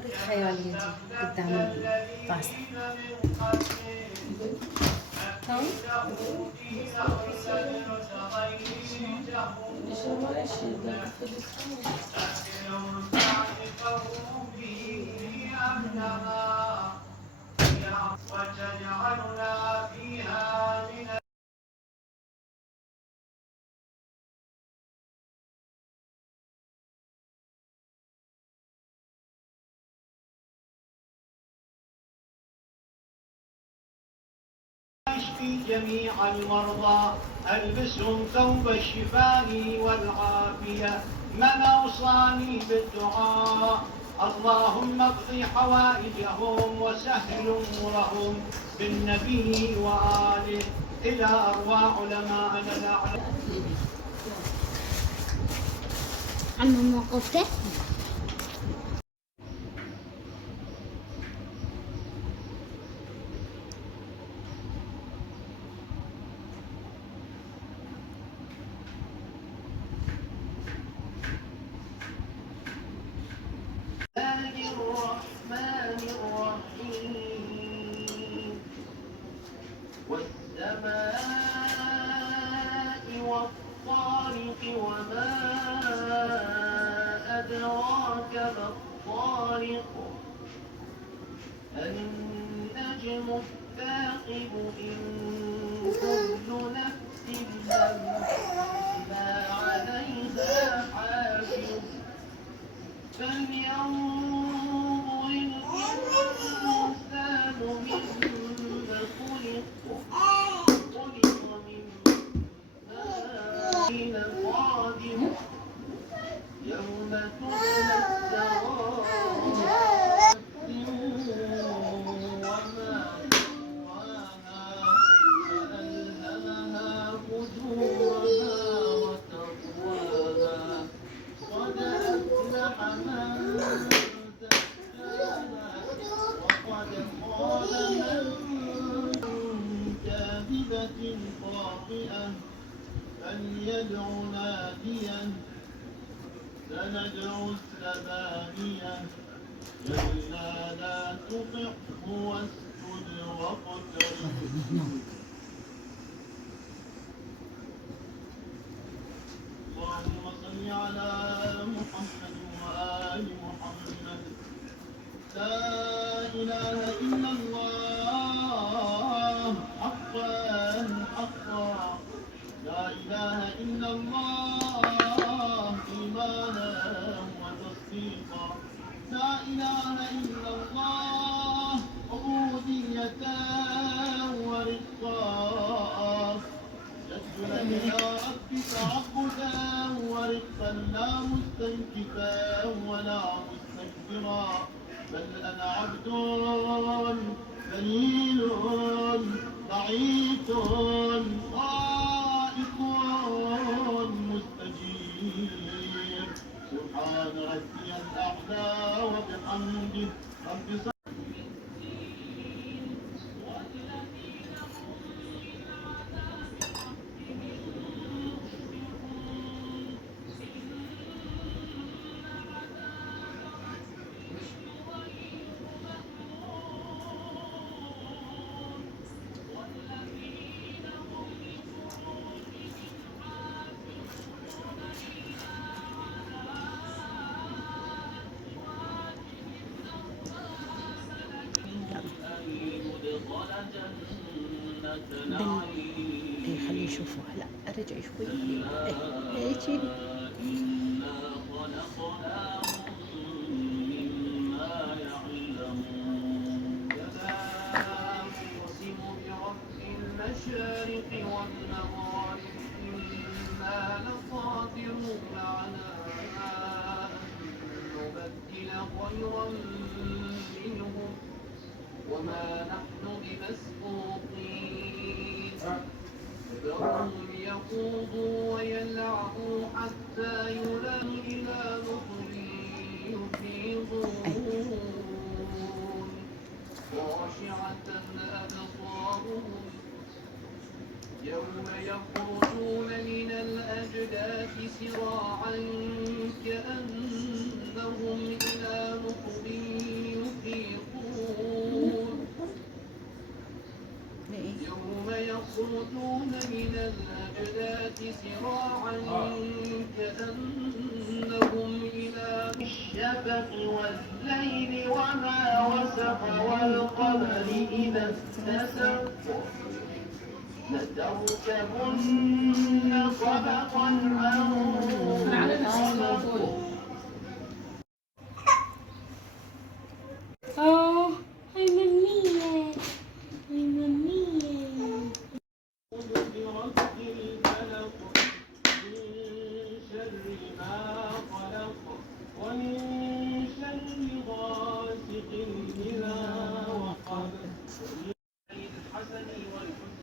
أوريك خيالية دي قدام الطاسة. تمام. وتجعلنا فيها من اشفي جميع المرضى البسهم ثوب الشفاء والعافية. من أوصاني بالدعاء اللهم اقضي حوائجهم وسهل أمورهم بالنبي وآله إلى أرواح علماءنا الأعلام. عم موقفته الرحمن الرحيم والسماء والطارق وما أدراك ما الطارق النجم الثاقب إن كل نفس لما عليها حافظ فلينظر الإنسان مما خلق من ماء قادر يوم تبلى السرائر وما سواها فألهمها فجورها وتقواها قد أفلح من زكاها وقد خاب من كاذبة خاطئة فليدع ناديه سندع الزبانية كلا لا تطعه واسجد واقترب اللهم صل على محمد وآل محمد. لا إله إلا الله حقا حقا لا إله إلا الله إيمانا وتصديقا لا إله إلا الله عبودية ورقاء جدت لك يا رب تعبدا ورقا لا مستنكفا ولا مستكبرا بل أنا عبد ذليل ضعيف خائف مستجير سبحان ربي الأعلى وبحمده رب خليه يشوفوا. هلا رجع شوي. هيك إنا خلقناهم مما يعلمون كما أقسم برب المشارق والمغارب إنا لقادرون على أن نبدل خيرا منهم وما نحن بمسبوقين فذرهم يخوضوا ويلعبوا حتى يلاقوا إلى نصر يفيضون خاشعة أبصارهم يوم يخرجون من الأجداث سراعا كأنهم إلى نصب يخرجون من الأجداث سراعا كأنهم إلى الشفق والليل وما وسق والقمر إذا اتسق لتركبن طبقا عن طبق Oh, ay mamia. Ay mamia. برب الفلق من شر ما خلق ومن شر غاسق إذا وقب الحسن والحسن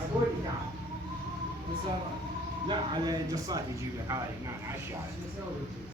اقول نعم بس لا على جصات يجيب لك هاي هنا على الشارع